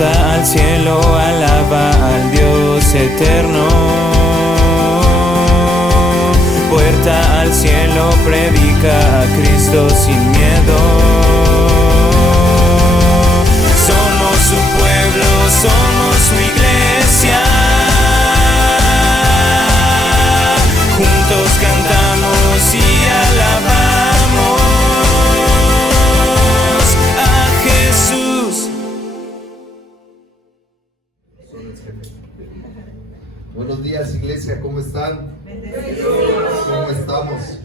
Puerta al cielo, alaba al Dios eterno. Puerta al cielo, predica a Cristo sin miedo. Somos su pueblo, somos su iglesia. Juntos cantamos y alabamos a Jesús. Buenos días, iglesia, ¿cómo están? ¿Cómo estamos?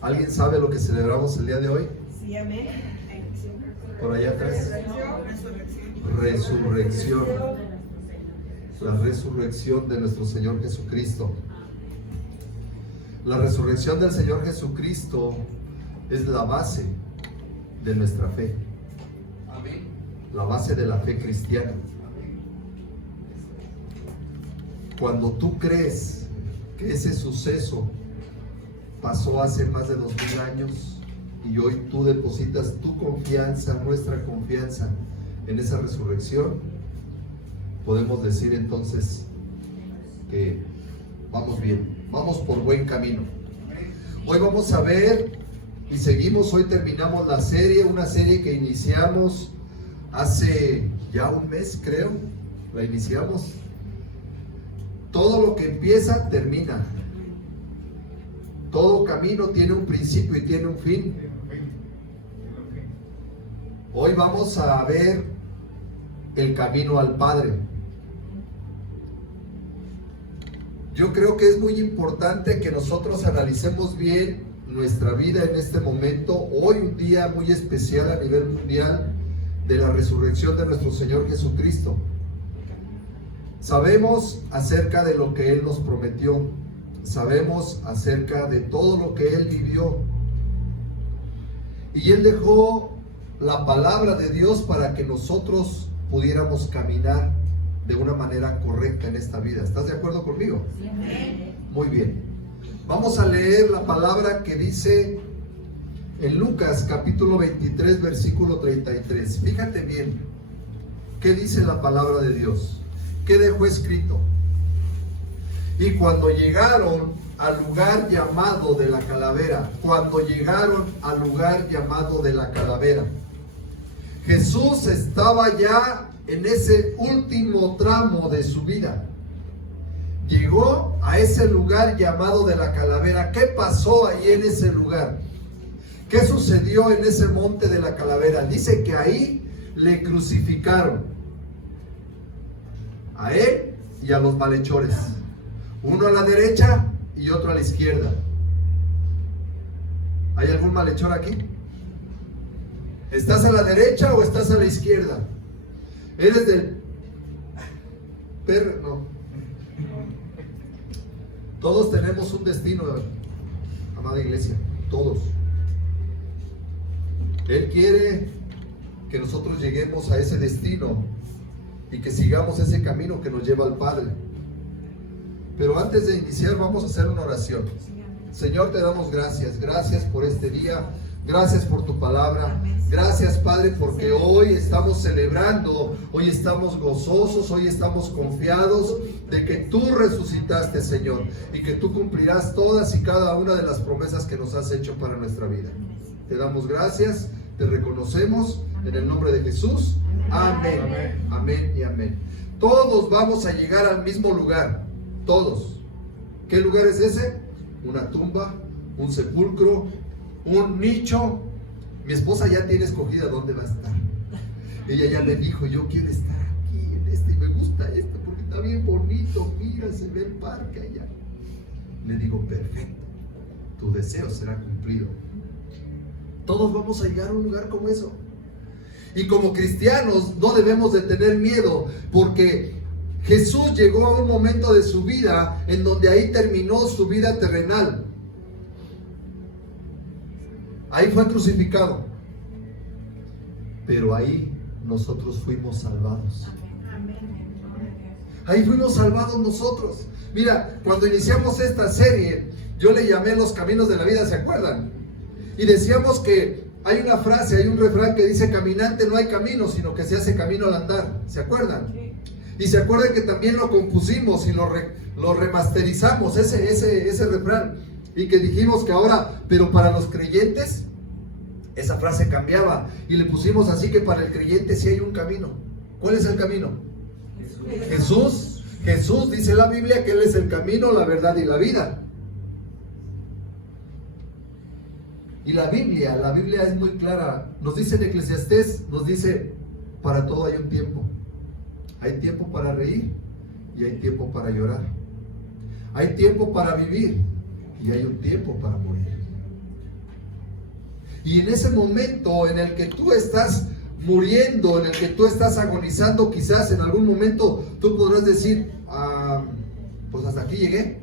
¿Alguien sabe lo que celebramos el día de hoy? Sí, amén. Por allá atrás. Resurrección. La resurrección de nuestro Señor Jesucristo. La resurrección del Señor Jesucristo es la base de nuestra fe. La base de la fe cristiana. Cuando tú crees que ese suceso pasó hace más de 2000 años y hoy tú depositas tu confianza, nuestra confianza en esa resurrección, podemos decir entonces que vamos bien, vamos por buen camino. Hoy vamos a ver y seguimos, hoy terminamos la serie, una serie que iniciamos hace ya un mes, creo, la iniciamos. Todo lo que empieza, termina. Todo camino tiene un principio y tiene un fin. Hoy vamos a ver el camino al Padre. Yo creo que es muy importante que nosotros analicemos bien nuestra vida en este momento. Hoy un día muy especial a nivel mundial de la resurrección de nuestro Señor Jesucristo. Sabemos acerca de lo que Él nos prometió. Sabemos acerca de todo lo que Él vivió. Y Él dejó la palabra de Dios para que nosotros pudiéramos caminar de una manera correcta en esta vida. ¿Estás de acuerdo conmigo? Sí, amén. Muy bien. Vamos a leer la palabra que dice en Lucas capítulo 23 versículo 33. Fíjate bien. ¿Qué dice la palabra de Dios? ¿Qué dejó escrito? Y cuando llegaron al lugar llamado de la calavera, Jesús estaba ya en ese último tramo de su vida. Llegó a ese lugar llamado de la calavera. ¿Qué pasó ahí en ese lugar? ¿Qué sucedió en ese monte de la calavera? Dice que ahí le crucificaron. A él y a los malhechores. Uno a la derecha y otro a la izquierda. ¿Hay algún malhechor aquí? ¿Estás a la derecha o estás a la izquierda? ¿Eres del perro? No. Todos tenemos un destino, amada iglesia. Todos. Él quiere que nosotros lleguemos a ese destino y que sigamos ese camino que nos lleva al Padre. Pero antes de iniciar vamos a hacer una oración. Señor, te damos gracias. Gracias por este día. Gracias por tu palabra. Gracias, Padre, porque hoy estamos celebrando, hoy estamos gozosos, hoy estamos confiados de que tú resucitaste, Señor, y que tú cumplirás todas y cada una de las promesas que nos has hecho para nuestra vida. Te damos gracias, te reconocemos en el nombre de Jesús. Amén. Amén. Amén y amén. Todos vamos a llegar al mismo lugar. Todos. ¿Qué lugar es ese? Una tumba, un sepulcro, un nicho. Mi esposa ya tiene escogida dónde va a estar. Ella ya me dijo, yo quiero estar aquí en este, y me gusta este porque está bien bonito. Mira, se ve el parque allá. Le digo, perfecto. Tu deseo será cumplido. Todos vamos a llegar a un lugar como eso. Y como cristianos no debemos de tener miedo, porque Jesús llegó a un momento de su vida en donde ahí terminó su vida terrenal. Ahí fue crucificado. Pero ahí nosotros fuimos salvados. Ahí fuimos salvados nosotros. Mira, cuando iniciamos esta serie, yo le llamé Los Caminos de la Vida, ¿se acuerdan? Y decíamos que Hay una frase, hay un refrán que dice: caminante no hay camino, sino que se hace camino al andar. ¿Se acuerdan? Y se acuerdan que también lo compusimos y lo remasterizamos, ese refrán. Y que dijimos que ahora, pero para los creyentes, esa frase cambiaba. Y le pusimos así, que para el creyente sí hay un camino. ¿Cuál es el camino? Jesús. Jesús, dice la Biblia, que Él es el camino, la verdad y la vida. Y la Biblia es muy clara. Nos dice en Eclesiastés, nos dice: para todo hay un tiempo. Hay tiempo para reír y hay tiempo para llorar. Hay tiempo para vivir y hay un tiempo para morir. Y en ese momento en el que tú estás muriendo, en el que tú estás agonizando, quizás en algún momento tú podrás decir: pues hasta aquí llegué.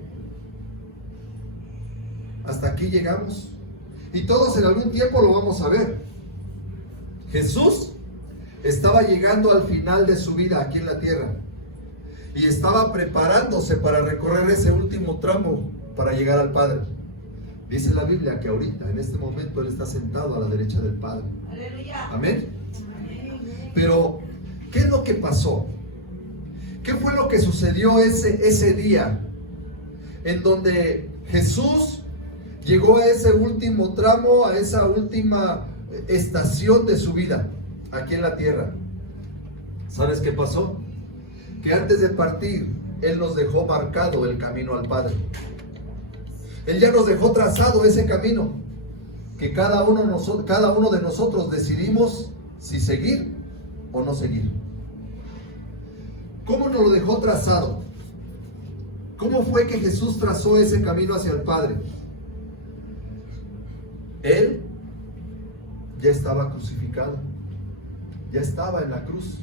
Hasta aquí llegamos. Y todos en algún tiempo lo vamos a ver. Jesús estaba llegando al final de su vida aquí en la tierra y estaba preparándose para recorrer ese último tramo para llegar al Padre. Dice la Biblia que ahorita, en este momento, Él está sentado a la derecha del Padre. Amén. Pero, ¿qué es lo que pasó? ¿Qué fue lo que sucedió ese día en donde Jesús llegó a ese último tramo, a esa última estación de su vida aquí en la tierra? ¿Sabes qué pasó? Que antes de partir, Él nos dejó marcado el camino al Padre. Él ya nos dejó trazado ese camino, que cada uno de nosotros decidimos si seguir o no seguir. ¿Cómo nos lo dejó trazado? ¿Cómo fue que Jesús trazó ese camino hacia el Padre? Él ya estaba crucificado, ya estaba en la cruz.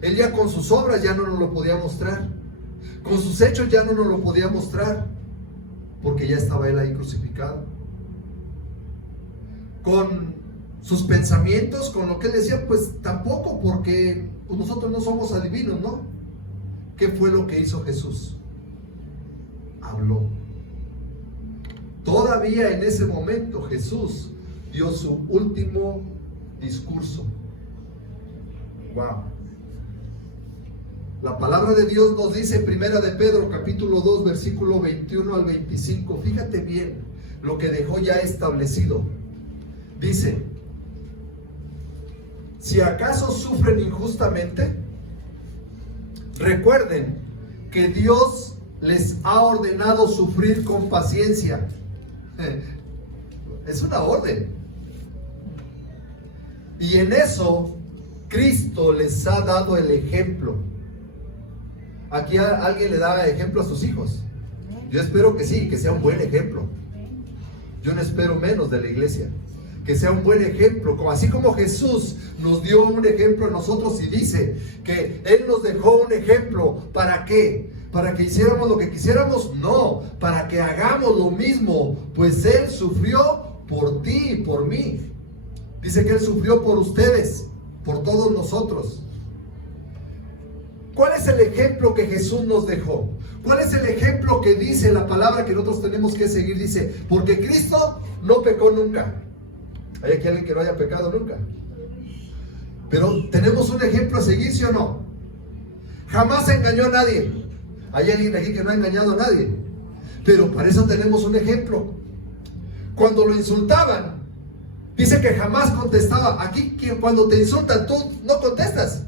Él ya con sus obras ya no nos lo podía mostrar, con sus hechos ya no nos lo podía mostrar, porque ya estaba Él ahí crucificado. Con sus pensamientos, con lo que Él decía, pues tampoco, porque nosotros no somos adivinos, ¿no? ¿Qué fue lo que hizo Jesús? Habló. Todavía en ese momento Jesús dio su último discurso. Wow. La palabra de Dios nos dice en Primera de Pedro, capítulo 2, versículo 21 al 25. Fíjate bien lo que dejó ya establecido. Dice: si acaso sufren injustamente, recuerden que Dios les ha ordenado sufrir con paciencia. Es una orden. Y en eso Cristo les ha dado el ejemplo. Aquí alguien le da ejemplo a sus hijos. Yo espero que sí, que sea un buen ejemplo. Yo no espero menos de la iglesia. Que sea un buen ejemplo, así como Jesús nos dio un ejemplo a nosotros y dice que Él nos dejó un ejemplo. ¿Para qué? ¿Para que hiciéramos lo que quisiéramos? No, para que hagamos lo mismo, pues Él sufrió por ti y por mí. Dice que Él sufrió por ustedes, por todos nosotros. ¿Cuál es el ejemplo que Jesús nos dejó? ¿Cuál es el ejemplo que dice la palabra que nosotros tenemos que seguir? Dice: porque Cristo no pecó nunca. ¿Hay aquí alguien que no haya pecado nunca? Pero tenemos un ejemplo a seguir, ¿sí o no? Jamás engañó a nadie. ¿Hay alguien aquí que no ha engañado a nadie? Pero para eso tenemos un ejemplo. Cuando lo insultaban, dice que jamás contestaba. Aquí, cuando te insultan, tú no contestas.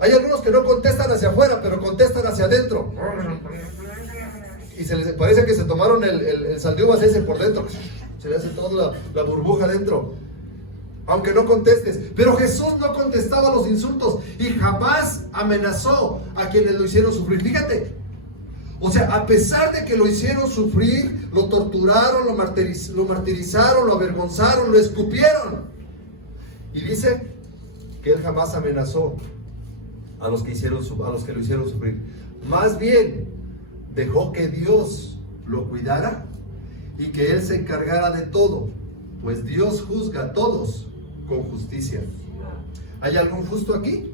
Hay algunos que no contestan hacia afuera, pero contestan hacia adentro. Y se les parece que se tomaron el sal de uvas ese por dentro. Se le hace toda la burbuja adentro. Aunque no contestes. Pero Jesús no contestaba los insultos y jamás amenazó a quienes lo hicieron sufrir. Fíjate. O sea, a pesar de que lo hicieron sufrir, lo torturaron, lo martirizaron, lo avergonzaron, lo escupieron. Y dice que Él jamás amenazó a los que lo hicieron sufrir. Más bien, dejó que Dios lo cuidara y que Él se encargara de todo, pues Dios juzga a todos con justicia. ¿Hay algún justo aquí?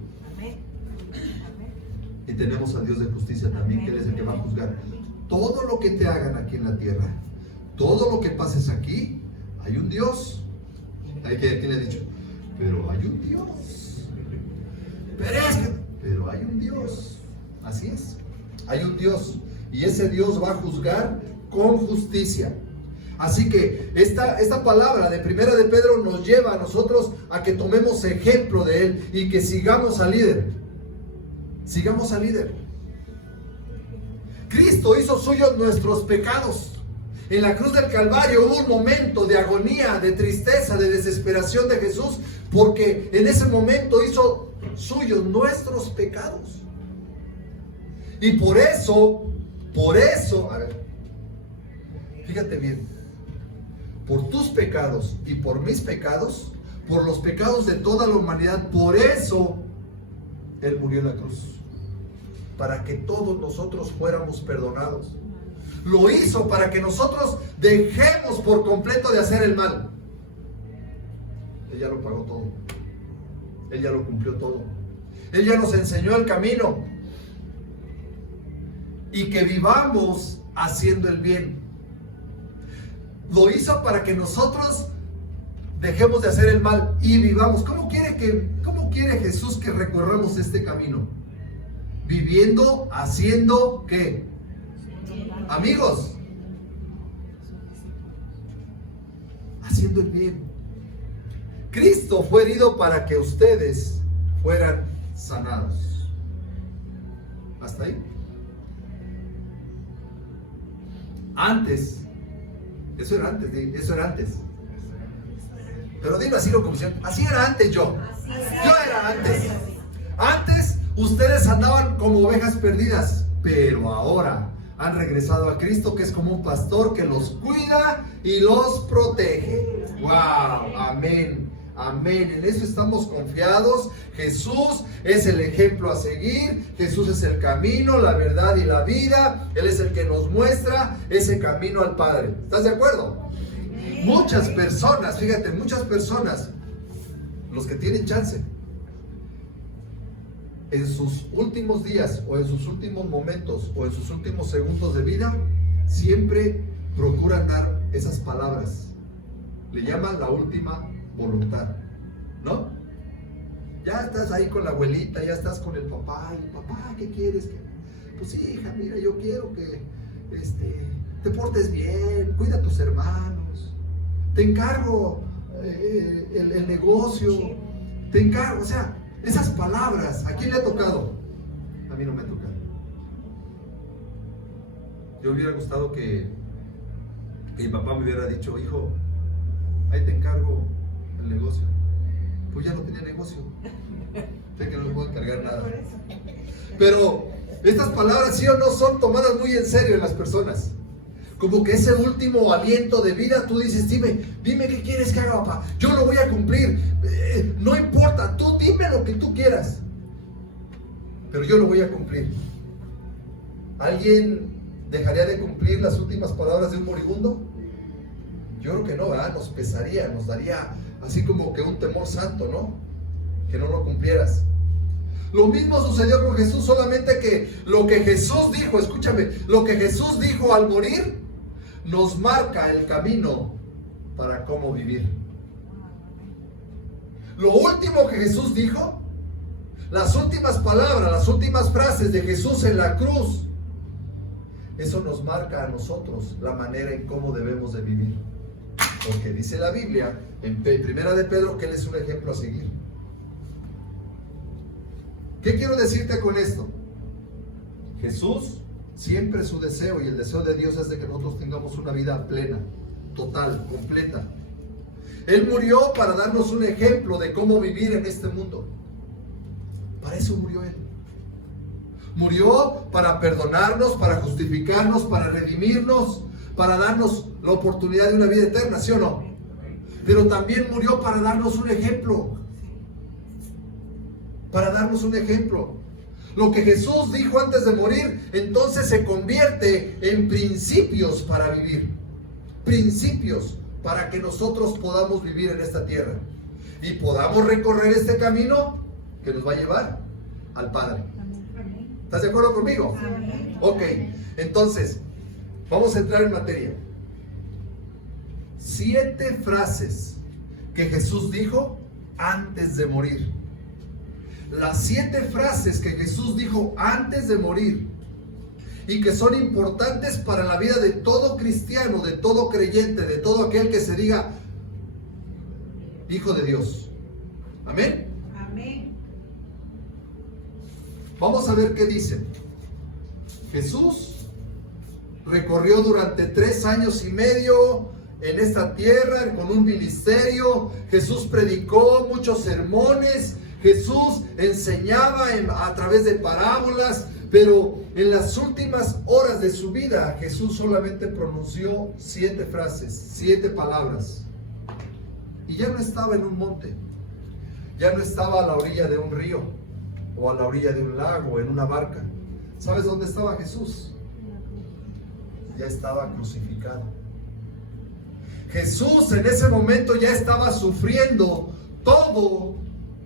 Y tenemos a Dios de justicia también, que Él es el que va a juzgar. Todo lo que te hagan aquí en la tierra, todo lo que pases aquí, hay un Dios. ¿Hay quien le ha dicho? Pero hay un Dios. Pero hay un Dios. Así es. Hay un Dios. Y ese Dios va a juzgar con justicia. Así que esta palabra de Primera de Pedro nos lleva a nosotros a que tomemos ejemplo de Él y que sigamos al líder. Sigamos al líder. Cristo hizo suyos nuestros pecados. En la cruz del Calvario hubo un momento de agonía, de tristeza, de desesperación de Jesús, porque en ese momento hizo suyos nuestros pecados. Y por eso, a ver, fíjate bien, por tus pecados y por mis pecados, por los pecados de toda la humanidad, por eso Él murió en la cruz, para que todos nosotros fuéramos perdonados. Lo hizo para que nosotros dejemos por completo de hacer el mal. Él ya lo pagó todo. Él ya lo cumplió todo. Él ya nos enseñó el camino. Y que vivamos haciendo el bien. Lo hizo para que nosotros dejemos de hacer el mal y vivamos. ¿Cómo quiere Jesús que recorramos este camino? Viviendo, haciendo, ¿qué? Amigos, haciendo el bien. Cristo fue herido para que ustedes fueran sanados. ¿Hasta ahí? Antes, eso era antes. Pero dilo así como dicen, así era antes yo era antes. Antes ustedes andaban como ovejas perdidas, pero ahora han regresado a Cristo, que es como un pastor que los cuida y los protege. ¡Wow! Amén. Amén. En eso estamos confiados. Jesús es el ejemplo a seguir. Jesús es el camino, la verdad y la vida. Él es el que nos muestra ese camino al Padre. ¿Estás de acuerdo? Muchas personas, fíjate, los que tienen chance, en sus últimos días o en sus últimos momentos o en sus últimos segundos de vida, siempre procuran dar esas palabras. Le llaman la última voluntad, ¿no? Ya estás ahí con la abuelita, ya estás con el papá, y papá, ¿qué quieres? Pues hija, mira, yo quiero que te portes bien, cuida a tus hermanos, te encargo el negocio, te encargo, o sea, esas palabras, ¿a quién le ha tocado? A mí no me ha tocado. Yo hubiera gustado que mi papá me hubiera dicho, hijo, ahí te encargo el negocio. Pues ya no tenía negocio. Sé que no le puedo encargar nada. Pero estas palabras, sí o no, son tomadas muy en serio en las personas. Como que ese último aliento de vida, tú dices, dime qué quieres que haga, papá. Yo lo voy a cumplir. No importa, tú dime lo que tú quieras. Pero yo lo voy a cumplir. ¿Alguien dejaría de cumplir las últimas palabras de un moribundo? Yo creo que no, ¿verdad? Nos pesaría, nos daría así como que un temor santo, ¿no? Que no lo cumplieras. Lo mismo sucedió con Jesús, solamente que lo que Jesús dijo, escúchame, lo que Jesús dijo al morir nos marca el camino para cómo vivir. Lo último que Jesús dijo, las últimas palabras, las últimas frases de Jesús en la cruz, eso nos marca a nosotros la manera en cómo debemos de vivir. Porque dice la Biblia en Primera de Pedro que Él es un ejemplo a seguir. ¿Qué quiero decirte con esto? Jesús, siempre su deseo y el deseo de Dios es de que nosotros tengamos una vida plena, total, completa. Él murió para darnos un ejemplo de cómo vivir en este mundo. Para eso murió Él. Murió para perdonarnos, para justificarnos, para redimirnos, para darnos la oportunidad de una vida eterna, ¿sí o no? Pero también murió para darnos un ejemplo. Para darnos un ejemplo. Lo que Jesús dijo antes de morir, entonces se convierte en principios para vivir. Principios para que nosotros podamos vivir en esta tierra. Y podamos recorrer este camino que nos va a llevar al Padre. ¿Estás de acuerdo conmigo? Ok, entonces, vamos a entrar en materia. 7 frases que Jesús dijo antes de morir. Las 7 frases que Jesús dijo antes de morir y que son importantes para la vida de todo cristiano, de todo creyente, de todo aquel que se diga hijo de Dios. Amén. Amén. Vamos a ver qué dice. Jesús recorrió durante 3 años y medio en esta tierra con un ministerio. Jesús predicó muchos sermones. Jesús enseñaba a través de parábolas. Pero en las últimas horas de su vida, Jesús solamente pronunció 7 frases, 7 palabras. Y ya no estaba en un monte. Ya no estaba a la orilla de un río o a la orilla de un lago, en una barca. ¿Sabes dónde estaba Jesús? Ya estaba crucificado. Jesús en ese momento ya estaba sufriendo todo,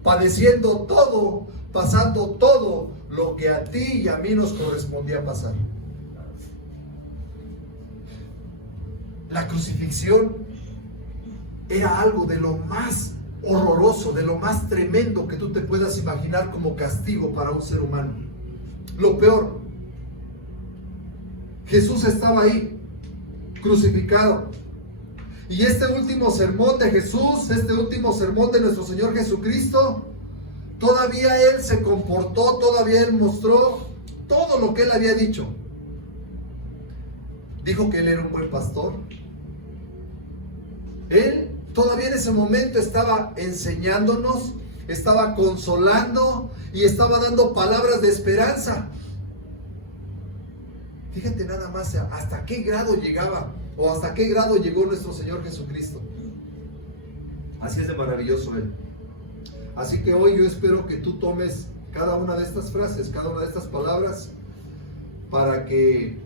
padeciendo todo, pasando todo lo que a ti y a mí nos correspondía pasar. La crucifixión era algo de lo más horroroso, de lo más tremendo que tú te puedas imaginar como castigo para un ser humano. Lo peor. Jesús estaba ahí, crucificado. Y este último sermón de Jesús, este último sermón de nuestro Señor Jesucristo, todavía Él se comportó, todavía Él mostró todo lo que Él había dicho. Dijo que Él era un buen pastor. Él todavía en ese momento estaba enseñándonos, estaba consolando y estaba dando palabras de esperanza. Fíjate nada más hasta qué grado llegaba o hasta qué grado llegó nuestro Señor Jesucristo. Así es de maravilloso Él. Así que hoy yo espero que tú tomes cada una de estas frases, cada una de estas palabras, para que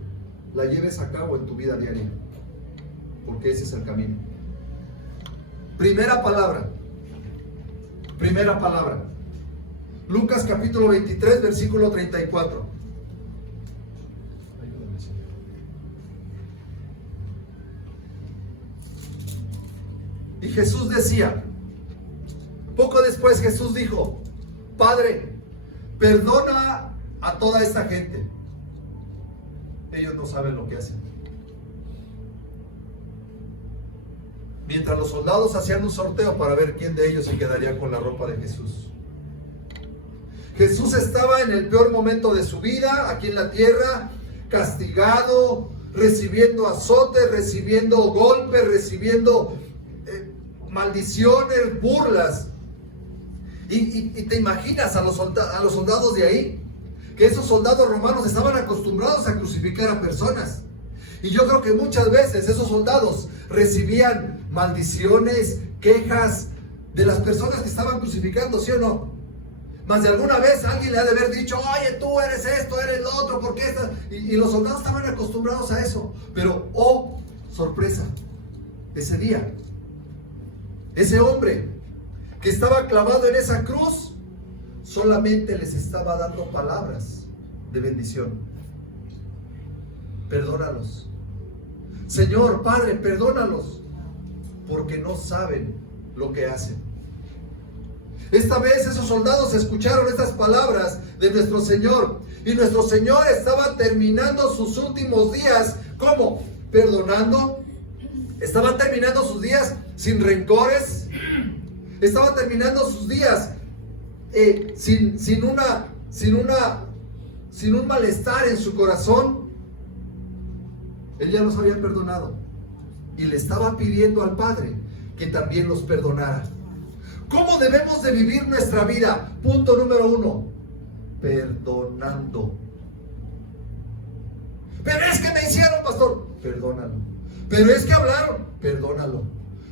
la lleves a cabo en tu vida diaria, porque ese es el camino. Primera palabra. Lucas capítulo 23, versículo 34. Ayúdame, Señor. Y Jesús decía, poco después Jesús dijo, Padre, perdona a toda esta gente. Ellos no saben lo que hacen. Mientras los soldados hacían un sorteo para ver quién de ellos se quedaría con la ropa de Jesús. Jesús estaba en el peor momento de su vida, aquí en la tierra, castigado, recibiendo azotes, recibiendo golpes, recibiendo maldiciones, burlas. Y te imaginas a los soldados de ahí, que esos soldados romanos estaban acostumbrados a crucificar a personas. Y yo creo que muchas veces esos soldados recibían maldiciones, quejas de las personas que estaban crucificando, ¿sí o no? Más de alguna vez alguien le ha de haber dicho, oye, tú eres esto, eres lo otro, ¿por qué estás? Y los soldados estaban acostumbrados a eso. Pero, oh, sorpresa, ese día, ese hombre que estaba clavado en esa cruz, solamente les estaba dando palabras de bendición. Perdónalos. Señor, Padre, perdónalos, porque no saben lo que hacen. Esta vez esos soldados escucharon estas palabras de nuestro Señor, y nuestro Señor estaba terminando sus últimos días. ¿Cómo? Perdonando. Estaba terminando sus días sin rencores. Estaba terminando sus días sin un malestar en su corazón. Él ya los había perdonado y le estaba pidiendo al Padre que también los perdonara. ¿Cómo debemos de vivir nuestra vida? Punto número 1, perdonando. Pero es que me hicieron, pastor, perdónalo. Pero es que hablaron, perdónalo.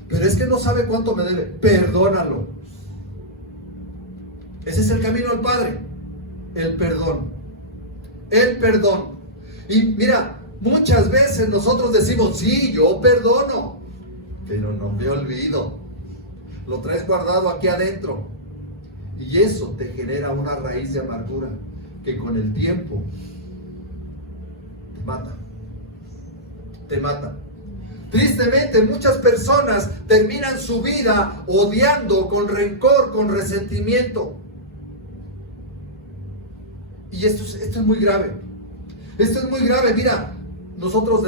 Pero es que no sabe cuánto me debe, perdónalo. Ese es el camino al Padre, el perdón. El perdón. Y mira, muchas veces nosotros decimos, sí, yo perdono, pero no me olvido. Lo traes guardado aquí adentro. Y eso te genera una raíz de amargura que con el tiempo te mata. Te mata. Tristemente, muchas personas terminan su vida odiando, con rencor, con resentimiento. Y esto es muy grave. Esto es muy grave. Mira, nosotros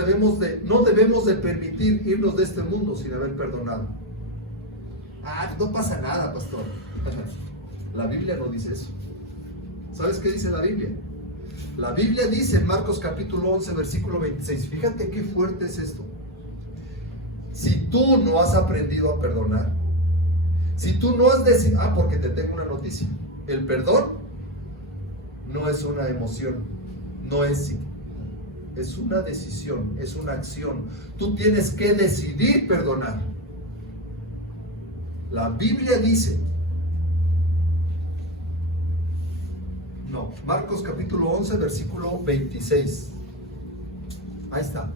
no debemos de permitir irnos de este mundo sin haber perdonado. No pasa nada, pastor. La Biblia no dice eso. ¿Sabes qué dice la Biblia? La Biblia dice en Marcos capítulo 11, versículo 26. Fíjate qué fuerte es esto. Si tú no has aprendido a perdonar, si tú no has decidido, porque te tengo una noticia. El perdón no es una emoción, no es una decisión, es una acción. Tú tienes que decidir perdonar. La Biblia dice, Marcos capítulo 11, versículo 26. Ahí está.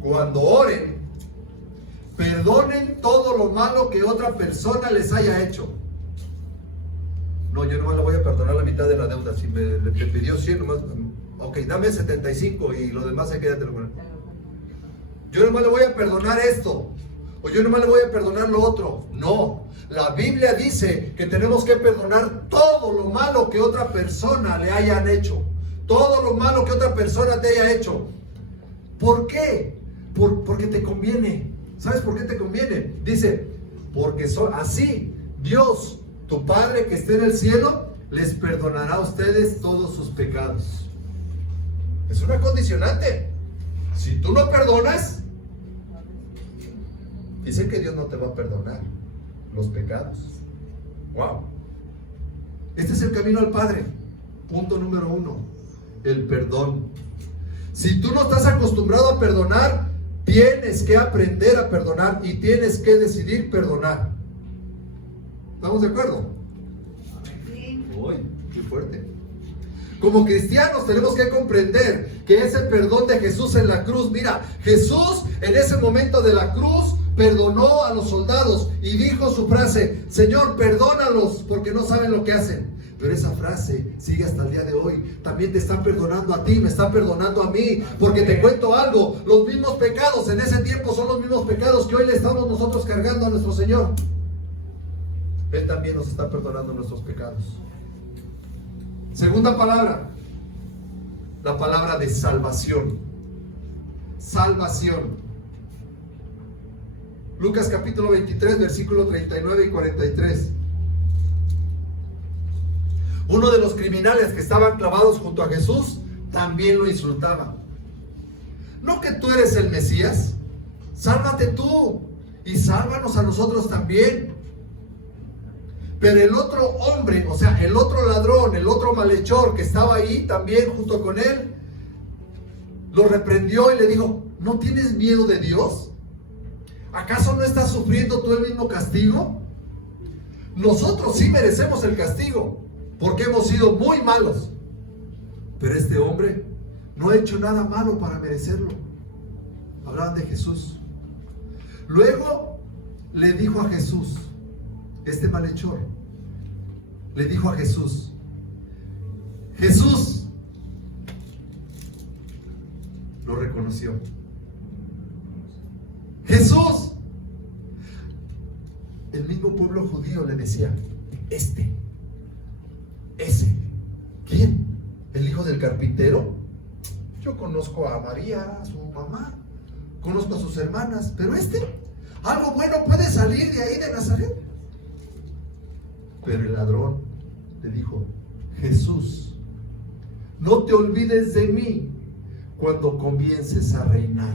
Cuando oren, perdonen todo lo malo que otra persona les haya hecho. No, yo nomás le voy a perdonar la mitad de la deuda. Si me pidió 100, nomás, ok, dame 75 y lo demás se quédatelo con él. Yo nomás le voy a perdonar esto, o yo nomás le voy a perdonar lo otro. No, la Biblia dice que tenemos que perdonar todo lo malo que otra persona le hayan hecho. Todo lo malo que otra persona te haya hecho. ¿Por qué? Porque te conviene. ¿Sabes por qué te conviene? Dice, porque así Dios, tu Padre que esté en el cielo, les perdonará a ustedes todos sus pecados. Es una condicionante. Si tú no perdonas, dice que Dios no te va a perdonar los pecados. Wow. Este es el camino al Padre. Punto número 1, el perdón. Si tú no estás acostumbrado a perdonar, tienes que aprender a perdonar y tienes que decidir perdonar. ¿Estamos de acuerdo? Sí. Uy, qué fuerte. Como cristianos tenemos que comprender que ese perdón de Jesús en la cruz, mira, Jesús en ese momento de la cruz perdonó a los soldados y dijo su frase: Señor, perdónalos porque no saben lo que hacen. Pero esa frase sigue hasta el día de hoy. También te están perdonando a ti, me están perdonando a mí. Porque te cuento algo, los mismos pecados en ese tiempo son los mismos pecados que hoy le estamos nosotros cargando a nuestro Señor. Él también nos está perdonando nuestros pecados. Segunda palabra, la palabra de salvación. Salvación. Lucas capítulo 23, versículo 39 y 43. Uno de los criminales que estaban clavados junto a Jesús también lo insultaba. ¿No que tú eres el Mesías? Sálvate tú y sálvanos a nosotros también. Pero el otro hombre, o sea, el otro ladrón, el otro malhechor que estaba ahí también junto con él, lo reprendió y le dijo: ¿no tienes miedo de Dios? ¿Acaso no estás sufriendo tú el mismo castigo? Nosotros sí merecemos el castigo, porque hemos sido muy malos. Pero este hombre no ha hecho nada malo para merecerlo. Hablaban de Jesús. Luego le dijo a Jesús, este malhechor, le dijo a Jesús: Jesús. Lo reconoció. Jesús. El mismo pueblo judío le decía: ese. ¿Quién? ¿El hijo del carpintero? Yo conozco a María, a su mamá, conozco a sus hermanas, pero ¿algo bueno puede salir de ahí de Nazaret? Pero el ladrón le dijo: Jesús, no te olvides de mí cuando comiences a reinar.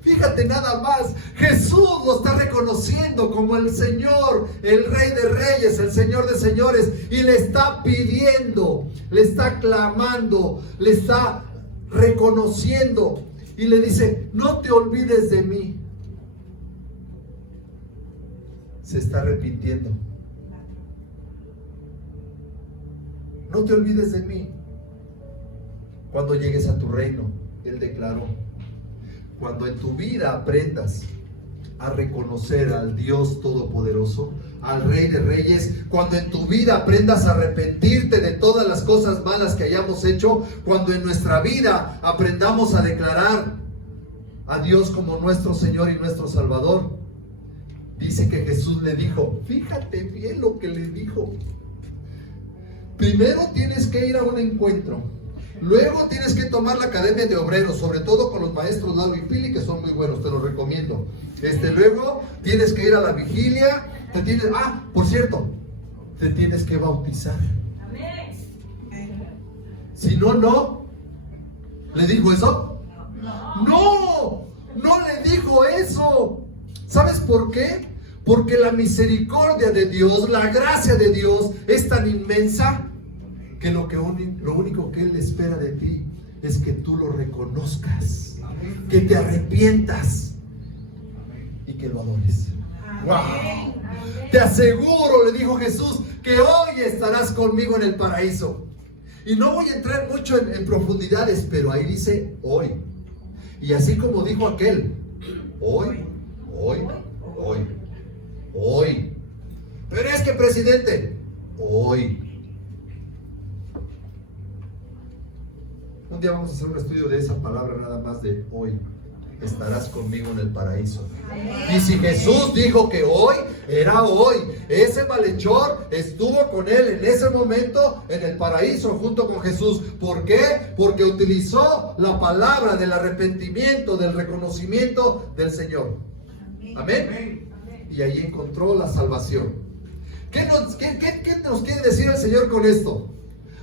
Fíjate nada más, Jesús lo está reconociendo como el Señor, el Rey de Reyes, el Señor de Señores, y le está pidiendo, le está clamando, le está reconociendo, y le dice: no te olvides de mí. Se está arrepintiendo. No te olvides de mí cuando llegues a tu reino. Él declaró: cuando en tu vida aprendas a reconocer al Dios Todopoderoso, al Rey de Reyes, cuando en tu vida aprendas a arrepentirte de todas las cosas malas que hayamos hecho, cuando en nuestra vida aprendamos a declarar: a Dios como nuestro Señor y nuestro Salvador, dice que Jesús le dijo, fíjate bien lo que le dijo. Primero tienes que ir a un encuentro. Luego tienes que tomar la academia de obreros, sobre todo con los maestros Lalo y Pili, que son muy buenos, te los recomiendo. Luego tienes que ir a la vigilia. Por cierto, te tienes que bautizar. Si no, no. ¿Le dijo eso? No, no le dijo eso. ¿Sabes por qué? Porque la misericordia de Dios, la gracia de Dios es tan inmensa que lo único que Él espera de ti es que tú lo reconozcas, que te arrepientas y que lo adores. ¡Wow! Te aseguro, le dijo Jesús, que hoy estarás conmigo en el paraíso. Y no voy a entrar mucho en profundidades, pero ahí dice hoy. Y así como dijo aquel, hoy. Pero es que, presidente, hoy. Un día vamos a hacer un estudio de esa palabra nada más, de hoy. Estarás conmigo en el paraíso. Y si Jesús dijo que hoy, era hoy. Ese malhechor estuvo con él en ese momento en el paraíso junto con Jesús. ¿Por qué? Porque utilizó la palabra del arrepentimiento, del reconocimiento del Señor. Amén. Y ahí encontró la salvación. ¿Qué nos quiere decir el Señor con esto?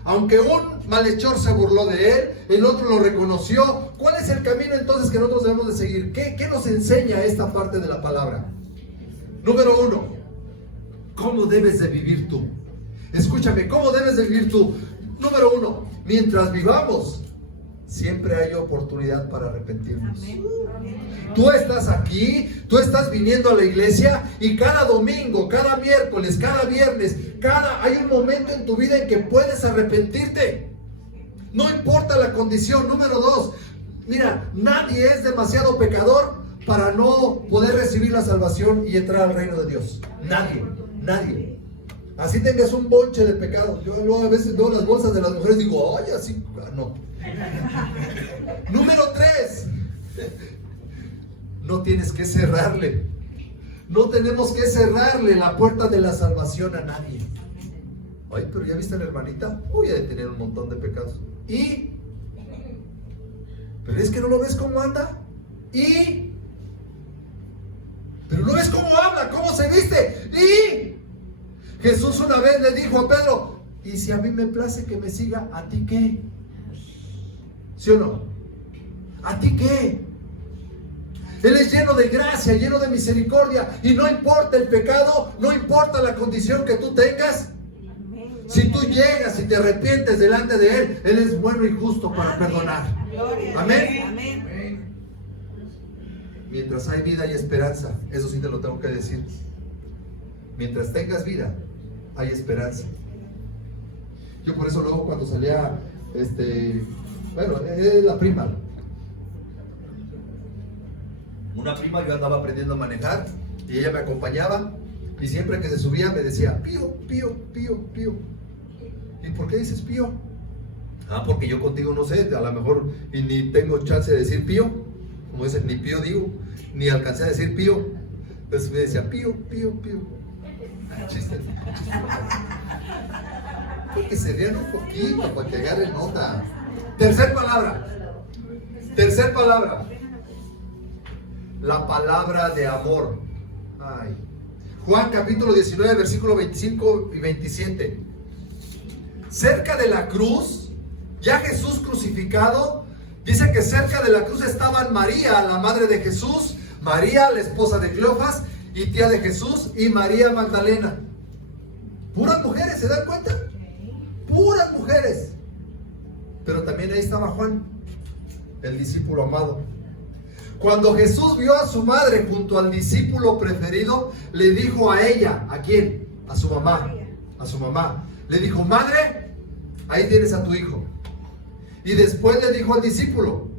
Aunque un malhechor se burló de él, el otro lo reconoció. ¿Cuál es el camino entonces que nosotros debemos de seguir? ¿Qué nos enseña esta parte de la palabra? Número 1, ¿cómo debes de vivir tú? Escúchame, ¿cómo debes de vivir tú? Número 1, mientras vivamos, siempre hay oportunidad para arrepentirnos. Tú estás aquí, tú estás viniendo a la iglesia y cada domingo, cada miércoles, cada viernes, hay un momento en tu vida en que puedes arrepentirte. No importa la condición. Número 2, mira, nadie es demasiado pecador para no poder recibir la salvación y entrar al reino de Dios. Nadie. Así tengas un bonche de pecado. Yo luego a veces veo las bolsas de las mujeres y digo, ay, así, no. Número 3, no tienes que cerrarle. No tenemos que cerrarle la puerta de la salvación a nadie. Ay, pero ya viste a la hermanita, uy, ha de tener un montón de pecados. Pero es que no lo ves cómo anda. Pero no ves cómo habla, cómo se viste. Jesús una vez le dijo a Pedro, ¿y si a mí me place que me siga, a ti qué? ¿Sí o no? ¿A ti qué? Él es lleno de gracia, lleno de misericordia, y no importa el pecado, no importa la condición que tú tengas. Si tú llegas y te arrepientes delante de Él, Él es bueno y justo para perdonar. Amén. Mientras hay vida hay esperanza. Eso sí te lo tengo que decir. Mientras tengas vida, hay esperanza. Yo por eso luego cuando salía, la prima. Una prima, yo andaba aprendiendo a manejar y ella me acompañaba y siempre que se subía me decía, pío, pío, pío, pío. ¿Y por qué dices pío? Porque yo contigo no sé, a lo mejor y ni tengo chance de decir pío, como dicen, ni pío digo, ni alcancé a decir pío. Entonces me decía pío, pío, pío. Chiste. Que se rían un poquito para que agarren nota. Tercer palabra. La palabra de amor. Juan capítulo 19, versículo 25 y 27. Cerca de la cruz, ya Jesús crucificado, dice que cerca de la cruz estaban María, la madre de Jesús, María, la esposa de Cleofas y tía de Jesús, y María Magdalena. Puras mujeres, ¿se dan cuenta? Puras mujeres. Pero también ahí estaba Juan, el discípulo amado. Cuando Jesús vio a su madre junto al discípulo preferido, le dijo a ella, ¿a quién? A su mamá. Le dijo, madre, ahí tienes a tu hijo. Y después le dijo al discípulo,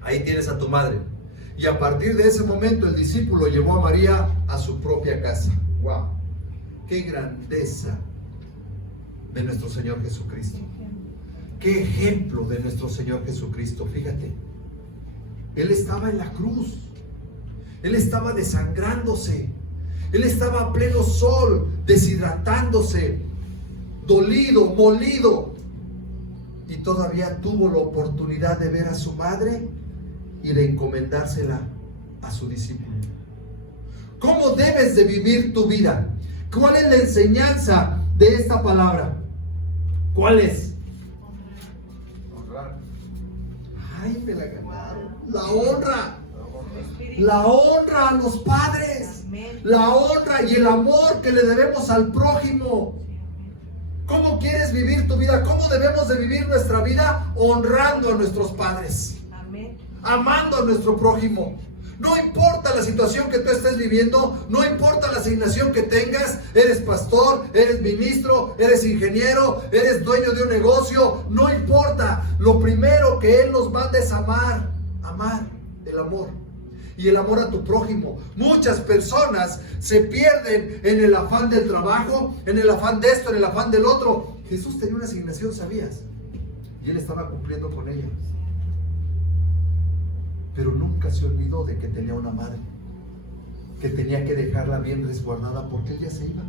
ahí tienes a tu madre. Y a partir de ese momento el discípulo llevó a María a su propia casa. ¡Wow! ¡Qué grandeza de nuestro Señor Jesucristo! ¡Qué ejemplo de nuestro Señor Jesucristo! Fíjate. Él estaba en la cruz. Él estaba desangrándose. Él estaba a pleno sol, deshidratándose, dolido, molido. Y todavía tuvo la oportunidad de ver a su madre y de encomendársela a su discípulo. ¿Cómo debes de vivir tu vida? ¿Cuál es la enseñanza de esta palabra? ¿Cuál es? Honrar. Ay, me la ganaron. La honra. La honra a los padres. La honra y el amor que le debemos al prójimo. ¿Cómo quieres vivir tu vida? ¿Cómo debemos de vivir nuestra vida? Honrando a nuestros padres. Amando a nuestro prójimo. No importa la situación que tú estés viviendo, no importa la asignación que tengas, eres pastor, eres ministro, eres ingeniero, eres dueño de un negocio, no importa. Lo primero que Él nos manda es amar, el amor. Y el amor a tu prójimo. Muchas personas se pierden en el afán del trabajo, en el afán de esto, en el afán del otro. Jesús tenía una asignación, ¿sabías? Y Él estaba cumpliendo con ella. Pero nunca se olvidó de que tenía una madre, que tenía que dejarla bien resguardada porque Él ya se iba.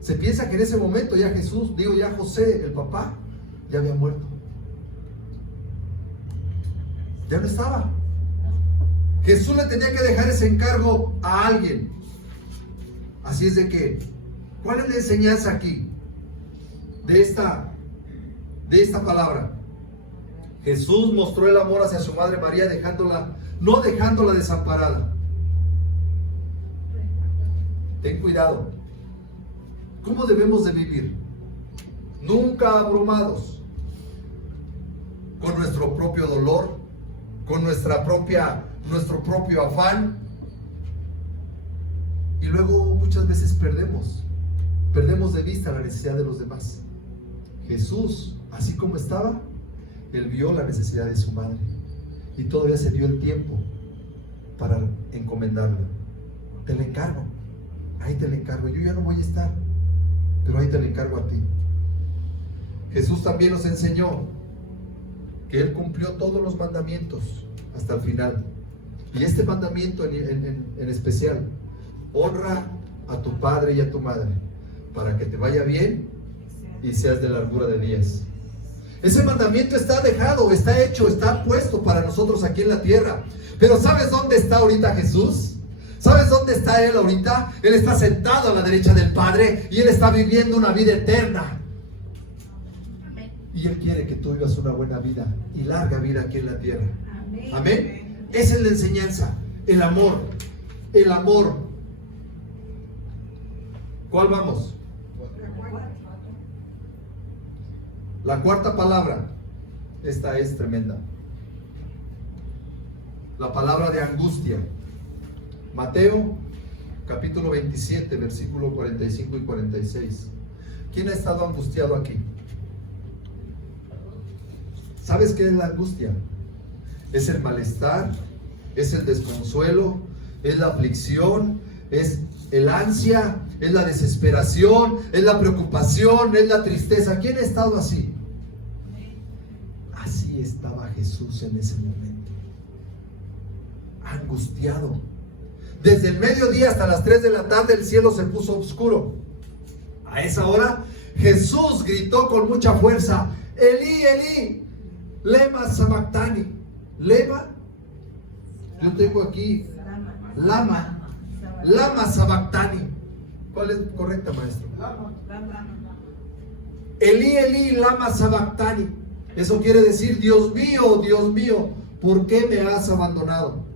Se piensa que en ese momento ya ya José, el papá, ya había muerto. Ya no estaba. Jesús le tenía que dejar ese encargo a alguien. Así es de que, ¿cuál es la enseñanza aquí de esta palabra? Jesús mostró el amor hacia su madre María, no dejándola desamparada. Ten cuidado. ¿Cómo debemos de vivir? Nunca abrumados con nuestro propio dolor, con nuestro propio afán. Y luego muchas veces perdemos de vista la necesidad de los demás. Jesús, así como estaba, Él vio la necesidad de su madre y todavía se dio el tiempo para encomendarla. Te la encargo, ahí te la encargo. Yo ya no voy a estar, pero ahí te la encargo a ti. Jesús también nos enseñó que Él cumplió todos los mandamientos hasta el final. Y este mandamiento en especial: honra a tu padre y a tu madre, para que te vaya bien y seas de largura de días. Ese mandamiento está dejado, está hecho, está puesto para nosotros aquí en la tierra. Pero ¿sabes dónde está ahorita Jesús? ¿Sabes dónde está Él ahorita? Él está sentado a la derecha del Padre y Él está viviendo una vida eterna. Y Él quiere que tú vivas una buena vida y larga vida aquí en la tierra. Amén. Esa es la enseñanza, el amor. El amor. ¿Cuál vamos? La cuarta palabra. Esta es tremenda. La palabra de angustia. Mateo capítulo 27, versículo 45 y 46. ¿Quién ha estado angustiado aquí? ¿Sabes qué es la angustia? Es el malestar, es el desconsuelo, es la aflicción, es el ansia, es la desesperación, es la preocupación, es la tristeza. ¿Quién ha estado así? Así estaba Jesús en ese momento, angustiado. Desde el mediodía hasta las 3 de la tarde el cielo se puso oscuro. A esa hora Jesús gritó con mucha fuerza: Elí, Elí, lema sabactani. Lema, yo tengo aquí lama sabactani. ¿Cuál es correcta, maestro? Elí, Elí, lama sabactani. Eso quiere decir: Dios mío, ¿por qué me has abandonado?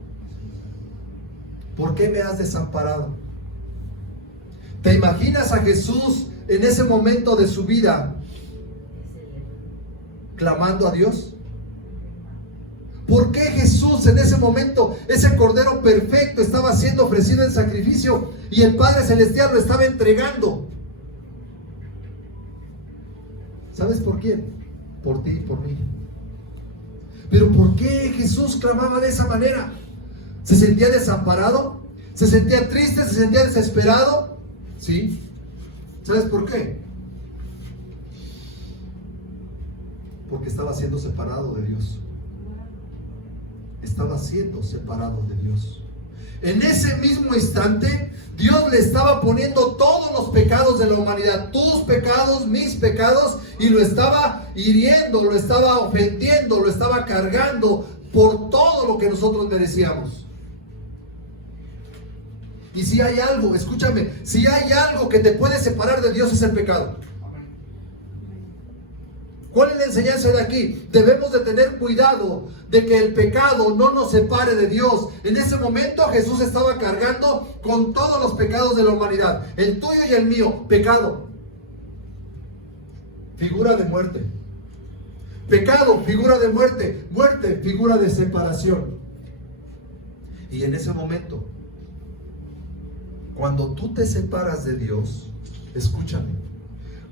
¿Por qué me has desamparado? ¿Te imaginas a Jesús en ese momento de su vida clamando a Dios? ¿Por qué Jesús en ese momento, ese Cordero perfecto, estaba siendo ofrecido en sacrificio y el Padre Celestial lo estaba entregando? ¿Sabes por quién? Por ti y por mí. Pero ¿por qué Jesús clamaba de esa manera? ¿Se sentía desamparado? ¿Se sentía triste? ¿Se sentía desesperado? ¿Sí? ¿Sabes por qué? Porque estaba siendo separado de Dios. estaba siendo separado de Dios. En ese mismo instante, Dios le estaba poniendo todos los pecados de la humanidad, tus pecados, mis pecados, y lo estaba hiriendo, lo estaba ofendiendo, lo estaba cargando por todo lo que nosotros merecíamos. Y si hay algo, escúchame, si hay algo que te puede separar de Dios, es el pecado. ¿Cuál es la enseñanza de aquí? Debemos de tener cuidado de que el pecado no nos separe de Dios. En ese momento Jesús estaba cargando con todos los pecados de la humanidad. El tuyo y el mío, pecado. Figura de muerte. Pecado, figura de muerte. Muerte, figura de separación. Y en ese momento, cuando tú te separas de Dios, escúchame.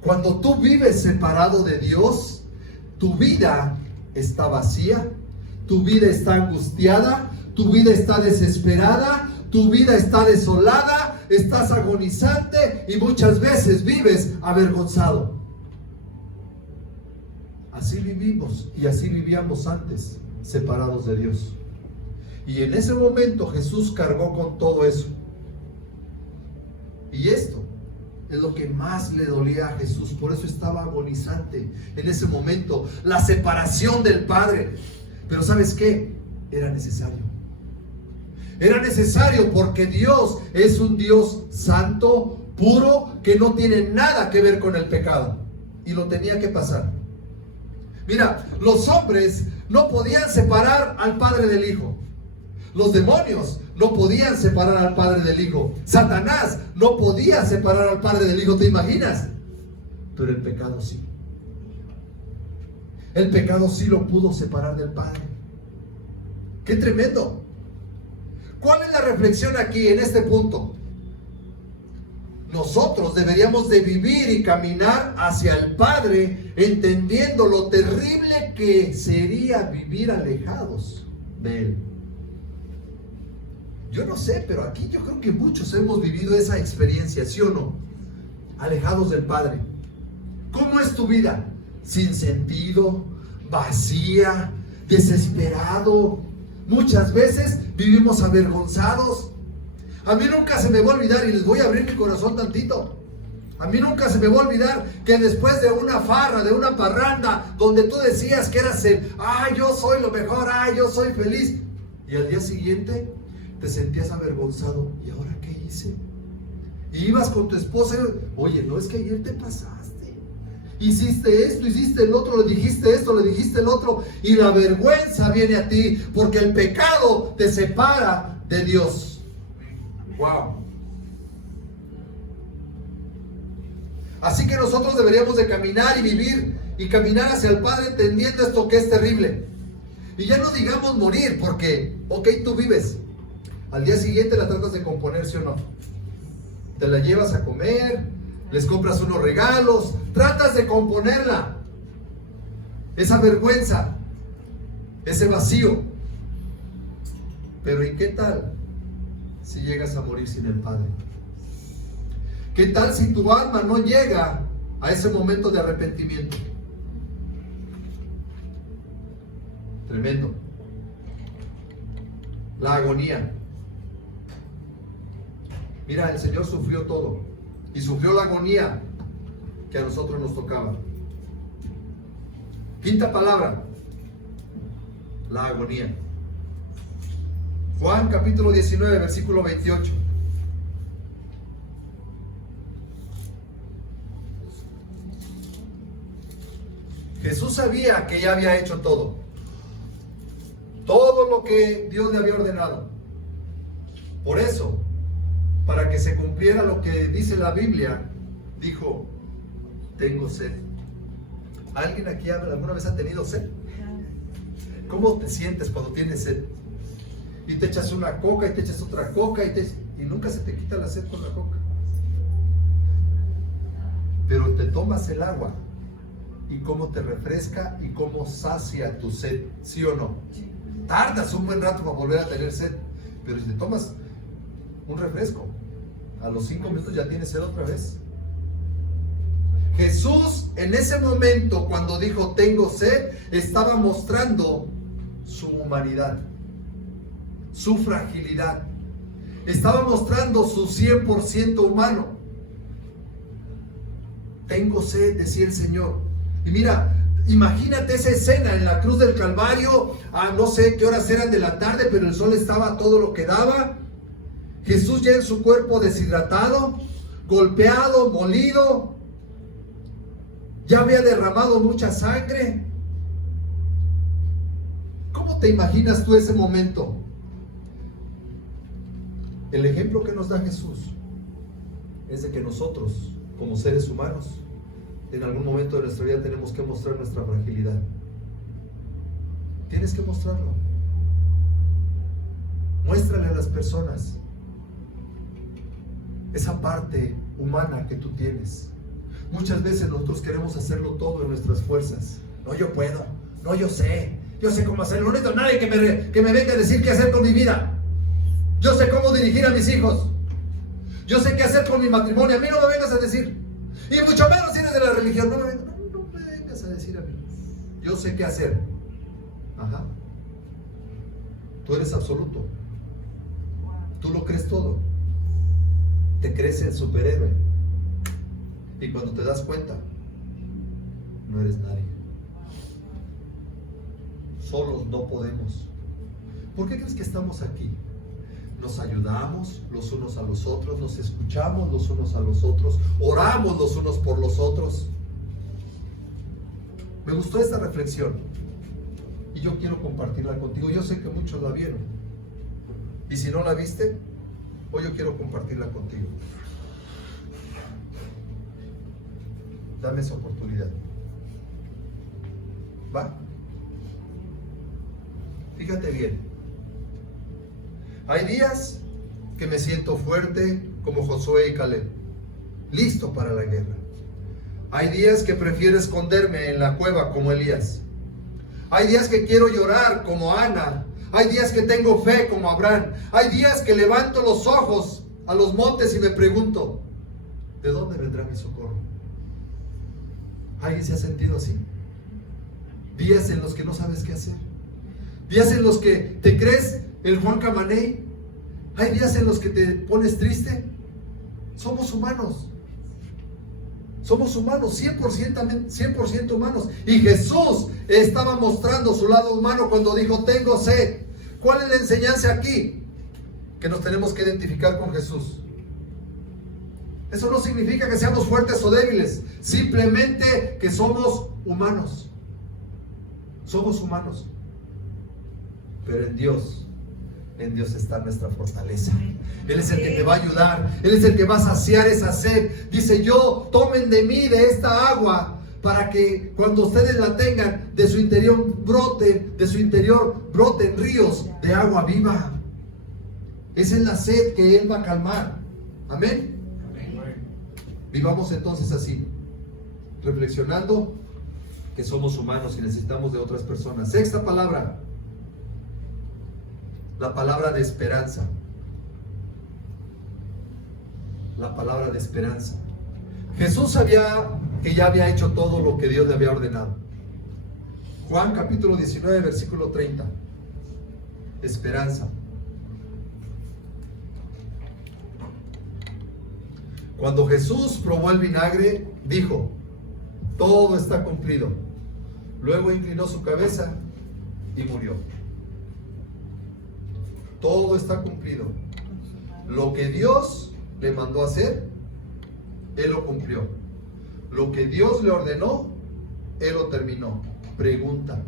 Cuando tú vives separado de Dios, tu vida está vacía, tu vida está angustiada, tu vida está desesperada, tu vida está desolada, estás agonizante y muchas veces vives avergonzado. Así vivimos y así vivíamos antes, separados de Dios. Y en ese momento Jesús cargó con todo eso. Y esto es lo que más le dolía a Jesús. Por eso estaba agonizante en ese momento. La separación del Padre. Pero ¿sabes qué? Era necesario. Era necesario porque Dios es un Dios santo, puro, que no tiene nada que ver con el pecado. Y lo tenía que pasar. Mira, los hombres no podían separar al Padre del Hijo. Los demonios no podían separar al Padre del Hijo. Satanás no podía separar al Padre del Hijo, ¿te imaginas? Pero el pecado sí. El pecado sí lo pudo separar del Padre. ¡Qué tremendo! ¿Cuál es la reflexión aquí en este punto? Nosotros deberíamos de vivir y caminar hacia el Padre, entendiendo lo terrible que sería vivir alejados de Él. Yo no sé, pero aquí yo creo que muchos hemos vivido esa experiencia, ¿sí o no? Alejados del Padre. ¿Cómo es tu vida? Sin sentido, vacía, desesperado. Muchas veces vivimos avergonzados. A mí nunca se me va a olvidar, y les voy a abrir mi corazón tantito. A mí nunca se me va a olvidar que después de una farra, de una parranda, donde tú decías que eras yo soy lo mejor, yo soy feliz. Y al día siguiente te sentías avergonzado. ¿Y ahora qué hice? Y ibas con tu esposa y, oye, no, es que ayer te pasaste. Hiciste esto, hiciste el otro, le dijiste esto, le dijiste el otro. Y la vergüenza viene a ti porque el pecado te separa de Dios. Wow. Así que nosotros deberíamos de caminar y vivir y caminar hacia el Padre entendiendo esto que es terrible. Y ya no digamos morir, porque, tú vives. Al día siguiente la tratas de componer, ¿sí o no? Te la llevas a comer, les compras unos regalos, tratas de componerla. Esa vergüenza, ese vacío. Pero ¿y qué tal si llegas a morir sin el Padre? ¿Qué tal si tu alma no llega a ese momento de arrepentimiento? Tremendo. La agonía. Mira, el Señor sufrió todo y sufrió la agonía que a nosotros nos tocaba. Quinta palabra, la agonía. Juan capítulo 19, versículo 28. Jesús sabía que ya había hecho todo lo que Dios le había ordenado. Por eso, para que se cumpliera lo que dice la Biblia, dijo, tengo sed. ¿Alguien aquí alguna vez ha tenido sed? ¿Cómo te sientes cuando tienes sed? Y te echas una coca y te echas otra coca y nunca se te quita la sed con la coca. Pero te tomas el agua y cómo te refresca y cómo sacia tu sed, ¿sí o no? Tardas un buen rato para volver a tener sed, pero si te tomas un refresco, a los 5 minutos ya tienes sed otra vez. Jesús en ese momento, cuando dijo tengo sed, estaba mostrando su humanidad. su fragilidad. Estaba mostrando su 100% humano. Tengo sed, decía el Señor. Y mira, imagínate esa escena en la cruz del Calvario, a no sé qué horas eran de la tarde, pero el sol estaba a todo lo que daba. Jesús ya en su cuerpo deshidratado, golpeado, molido, ya había derramado mucha sangre. ¿Cómo te imaginas tú ese momento? El ejemplo que nos da Jesús es de que nosotros, como seres humanos, en algún momento de nuestra vida tenemos que mostrar nuestra fragilidad. Tienes que mostrarlo. Muéstrale a las personas esa parte humana que tú tienes. Muchas veces nosotros queremos hacerlo todo en nuestras fuerzas. No, yo puedo. No, yo sé cómo hacerlo. No necesito a nadie que me venga a decir qué hacer con mi vida. Yo sé cómo dirigir a mis hijos. Yo sé qué hacer con mi matrimonio. A mí no me vengas a decir. Y mucho menos si eres de la religión. No me vengas a decir a mí. Yo sé qué hacer. Ajá. Tú eres absoluto. Tú lo crees todo. Te crees el superhéroe. Y cuando te das cuenta, no eres nadie. Solos no podemos. ¿Por qué crees que estamos aquí? Nos ayudamos los unos a los otros, nos escuchamos los unos a los otros, oramos los unos por los otros. Me gustó esta reflexión y yo quiero compartirla contigo. Yo sé que muchos la vieron, y si no la viste, hoy yo quiero compartirla contigo. Dame esa oportunidad. ¿Va? Fíjate bien. Hay días que me siento fuerte como Josué y Caleb, listo para la guerra. Hay días que prefiero esconderme en la cueva como Elías. Hay días que quiero llorar como Ana. Hay días que tengo fe como Abraham. Hay días que levanto los ojos a los montes y me pregunto, ¿de dónde vendrá mi socorro? ¿Alguien se ha sentido así? Días en los que no sabes qué hacer. Días en los que te crees el Juan Camaney. Hay días en los que te pones triste. Somos humanos. Somos humanos, 100% humanos. Y Jesús estaba mostrando su lado humano cuando dijo, tengo sed. ¿Cuál es la enseñanza aquí? Que nos tenemos que identificar con Jesús. Eso no significa que seamos fuertes o débiles. Simplemente que somos humanos. Somos humanos. Pero en Dios está nuestra fortaleza. Él es el que te va a ayudar. Él es el que va a saciar esa sed. Dice, tomen de mí, de esta agua, para que cuando ustedes la tengan, de su interior broten ríos de agua viva. Esa es la sed que Él va a calmar. Amén. Vivamos entonces así, reflexionando que somos humanos y necesitamos de otras personas. Sexta palabra, la palabra de esperanza. La palabra de esperanza. Jesús sabía que ya había hecho todo lo que Dios le había ordenado. Juan capítulo 19, versículo 30. Esperanza. Cuando Jesús probó el vinagre, dijo, todo está cumplido. Luego inclinó su cabeza y murió. Todo está cumplido. Lo que Dios le mandó a hacer, Él lo cumplió. Lo que Dios le ordenó, Él lo terminó. Pregunta,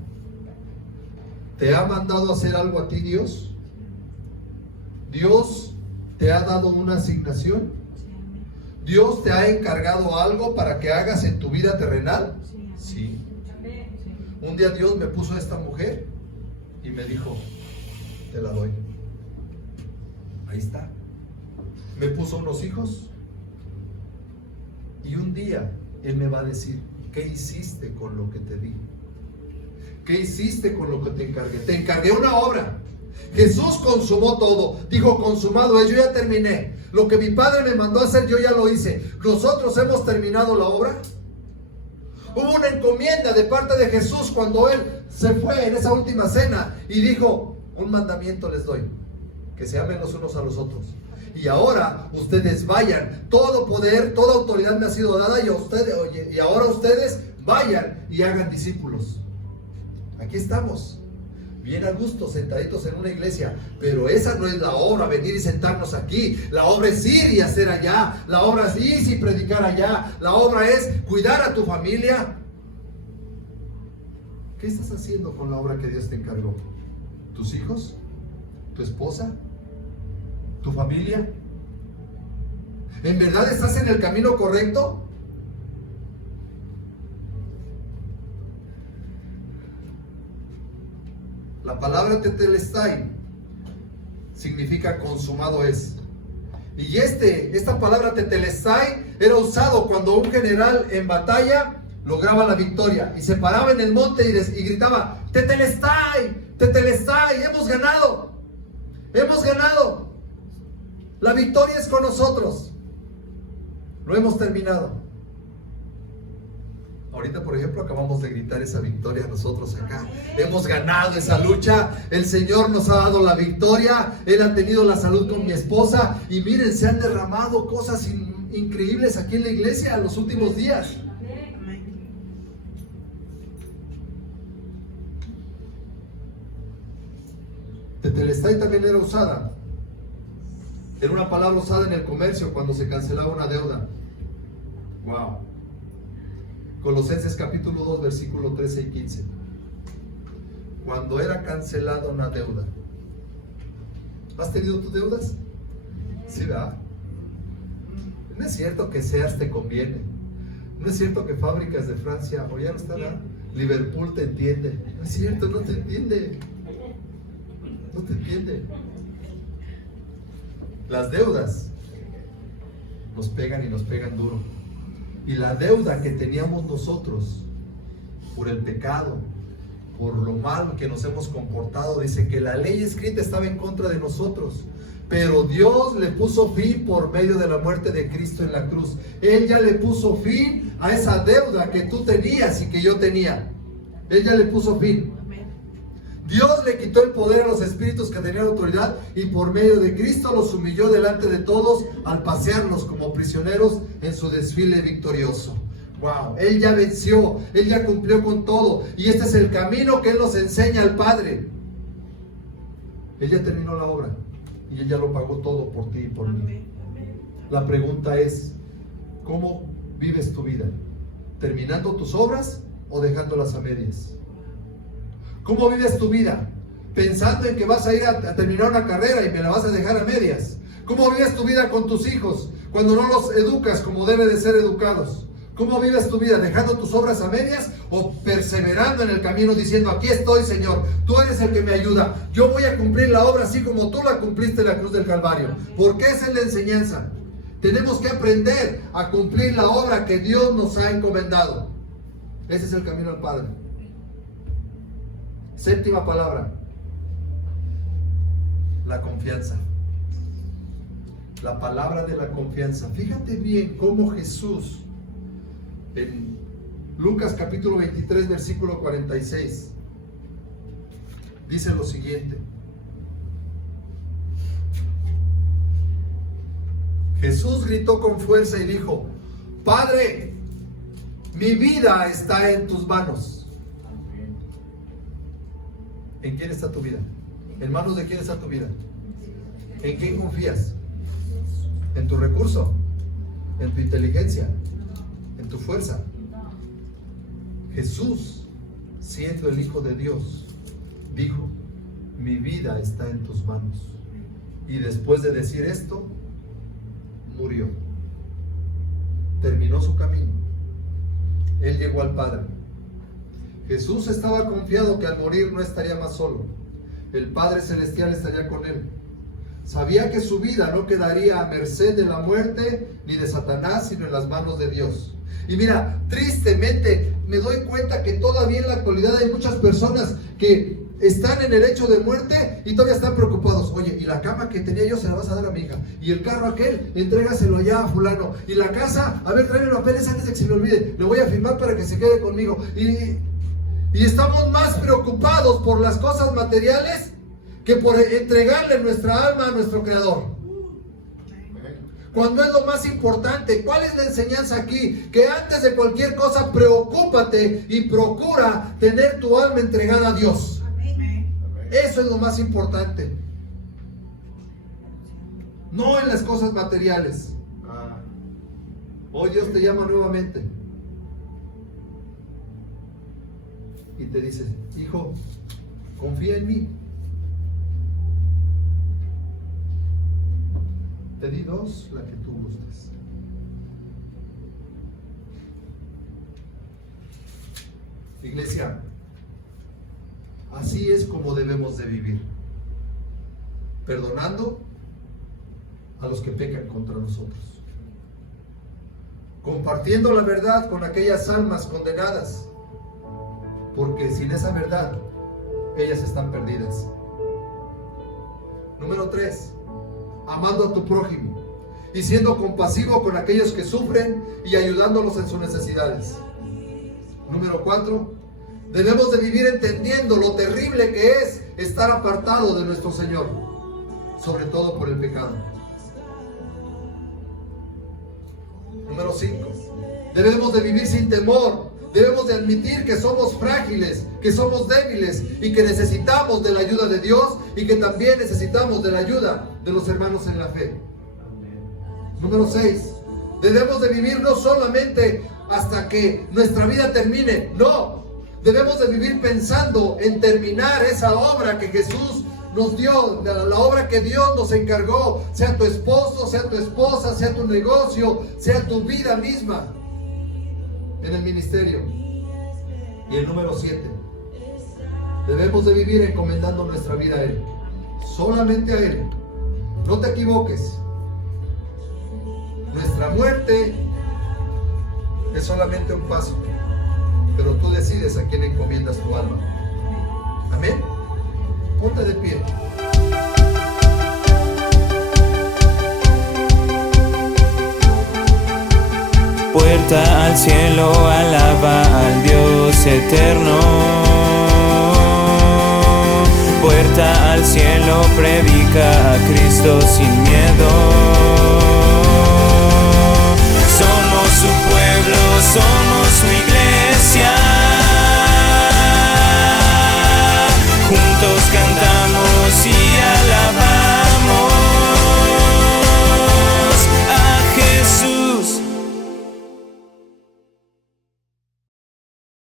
¿te ha mandado a hacer algo a ti Dios? ¿Dios te ha dado una asignación? ¿Dios te ha encargado algo para que hagas en tu vida terrenal? Sí. Un día Dios me puso a esta mujer y me dijo, te la doy. Ahí está. Me puso unos hijos y un día Él me va a decir, ¿qué hiciste con lo que te di? ¿Qué hiciste con lo que te encargué? Te encargué una obra. Jesús consumó todo. Dijo, consumado es, yo ya terminé. Lo que mi Padre me mandó a hacer, yo ya lo hice. Nosotros hemos terminado la obra. Hubo una encomienda de parte de Jesús cuando Él se fue en esa última cena y dijo, un mandamiento les doy. que se amen los unos a los otros. Y ahora ustedes vayan, todo poder, toda autoridad me ha sido dada, y ahora ustedes vayan y hagan discípulos. Aquí estamos, bien a gusto, sentaditos en una iglesia, pero esa no es la obra, venir y sentarnos aquí. La obra es ir y hacer allá, la obra es ir y predicar allá, la obra es cuidar a tu familia. ¿Qué estás haciendo con la obra que Dios te encargó? ¿Tus hijos? ¿Tu esposa? ¿Tu familia? ¿En verdad estás en el camino correcto? La palabra tetelestai significa consumado es. Y esta palabra tetelestai era usado cuando un general en batalla lograba la victoria y se paraba en el monte y gritaba: tetelestai, tetelestai, hemos ganado, hemos ganado. La victoria es con nosotros. Lo hemos terminado. Ahorita, por ejemplo, acabamos de gritar esa victoria nosotros acá. Hemos ganado esa lucha. El Señor nos ha dado la victoria. Él ha tenido la salud con mi esposa. Y miren, se han derramado cosas increíbles aquí en la iglesia en los últimos días. Tetelestai también era usada. Era una palabra usada en el comercio cuando se cancelaba una deuda. Wow. Colosenses capítulo 2, versículo 13 y 15. Cuando era cancelada una deuda. ¿Has tenido tus deudas? Sí, ¿verdad? No es cierto que Sears te conviene. No es cierto que Fábricas de Francia, o ya no está, ¿verdad? Liverpool te entiende. No es cierto, no te entiende. No te entiende. Las deudas nos pegan y nos pegan duro. Y la deuda que teníamos nosotros por el pecado, por lo malo que nos hemos comportado, dice que la ley escrita estaba en contra de nosotros, pero Dios le puso fin por medio de la muerte de Cristo en la cruz. Él ya le puso fin a esa deuda que tú tenías y que yo tenía. Él ya le puso fin. Dios le quitó el poder a los espíritus que tenían autoridad y por medio de Cristo los humilló delante de todos al pasearlos como prisioneros en su desfile victorioso. Wow, Él ya venció, Él ya cumplió con todo y este es el camino que Él nos enseña al Padre. Él ya terminó la obra y Él ya lo pagó todo por ti y por mí. La pregunta es, ¿cómo vives tu vida? ¿Terminando tus obras o dejándolas a medias? ¿Cómo vives tu vida? Pensando en que vas a ir a terminar una carrera y me la vas a dejar a medias. ¿Cómo vives tu vida con tus hijos cuando no los educas como deben de ser educados? ¿Cómo vives tu vida? ¿Dejando tus obras a medias o perseverando en el camino diciendo: aquí estoy, Señor, tú eres el que me ayuda, yo voy a cumplir la obra así como tú la cumpliste en la cruz del Calvario? Porque esa es la enseñanza. Tenemos que aprender a cumplir la obra que Dios nos ha encomendado. Ese es el camino al Padre. Séptima palabra, la confianza. La palabra de la confianza. Fíjate bien cómo Jesús, en Lucas capítulo 23, versículo 46, dice lo siguiente. Jesús gritó con fuerza y dijo: Padre, mi vida está en tus manos. ¿En quién está tu vida? ¿En manos de quién está tu vida? ¿En quién confías? ¿En tu recurso? ¿En tu inteligencia? ¿En tu fuerza? Jesús, siendo el Hijo de Dios, dijo: mi vida está en tus manos. Y después de decir esto, murió. Terminó su camino. Él llegó al Padre. Jesús estaba confiado que al morir no estaría más solo. El Padre Celestial estaría con él. Sabía que su vida no quedaría a merced de la muerte ni de Satanás, sino en las manos de Dios. Y mira, tristemente me doy cuenta que todavía en la actualidad hay muchas personas que están en el hecho de muerte y todavía están preocupados. Oye, y la cama que tenía yo se la vas a dar a mi hija. Y el carro aquel, entrégaselo allá a fulano. Y la casa, a ver, tráeme los papeles antes de que se me olvide. Le voy a firmar para que se quede conmigo. Y estamos más preocupados por las cosas materiales que por entregarle nuestra alma a nuestro Creador. Cuando es lo más importante. ¿Cuál es la enseñanza aquí? Que antes de cualquier cosa, preocúpate y procura tener tu alma entregada a Dios. Eso es lo más importante. No en las cosas materiales. Hoy Dios te llama nuevamente y te dice: hijo, confía en mí. Te di dos, la que tú gustes. Iglesia, así es como debemos de vivir, perdonando a los que pecan contra nosotros, compartiendo la verdad con aquellas almas condenadas, porque sin esa verdad ellas están perdidas. Número 3, amando a tu prójimo y siendo compasivo con aquellos que sufren y ayudándolos en sus necesidades. Número 4, debemos de vivir entendiendo lo terrible que es estar apartado de nuestro Señor, sobre todo por el pecado. Número 5, debemos de vivir sin temor. Debemos de admitir que somos frágiles, que somos débiles y que necesitamos de la ayuda de Dios y que también necesitamos de la ayuda de los hermanos en la fe. Número 6, debemos de vivir no solamente hasta que nuestra vida termine, no, debemos de vivir pensando en terminar esa obra que Jesús nos dio, la obra que Dios nos encargó, sea tu esposo, sea tu esposa, sea tu negocio, sea tu vida misma en el ministerio. Y el número 7, debemos de vivir encomendando nuestra vida a Él, solamente a Él. No te equivoques, nuestra muerte es solamente un paso, pero tú decides a quién encomiendas tu alma. Amén. Ponte de pie. Puerta al cielo, alaba al Dios eterno. Puerta al cielo, predica a Cristo sin miedo. Somos su pueblo, somos su iglesia.